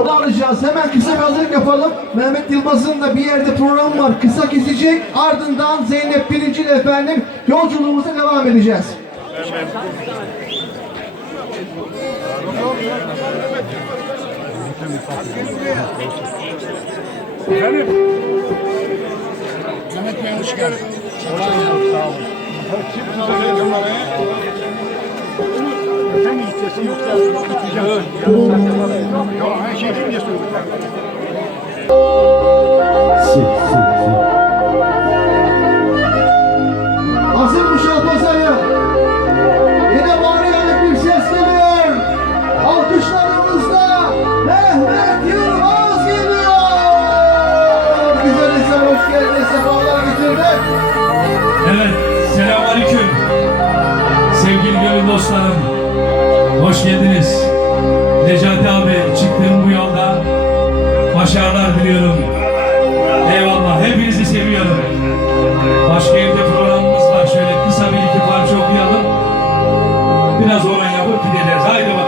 Onu alacağız. Hemen kısa bir hazırlık yapalım. Mehmet Yılmaz'ın da bir yerde programı var. Kısa kesecek. Ardından Zeynep Birinci efendim yolculuğumuza devam edeceğiz. Mehmet Bey hoş geldin. Kolay gelsin. Sağ olun. Yok, her şey diye söylüyorum. Hazır mı Şalpazarı? Yine bağırarak bir ses geliyor. Alkışlarımızla Mehmet Yılmaz geliyor. Güzel getirdin. Evet, selamünaleyküm. Sevgili gönül dostlarım, hoş geldiniz. Necati abi çıktığım bu yolda başarılar diliyorum. Eyvallah, hepinizi seviyorum. Başka evde programımız var. Şöyle kısa bir iki parça okuyalım. Biraz oran yapıp gideceğiz. Haydi bakalım.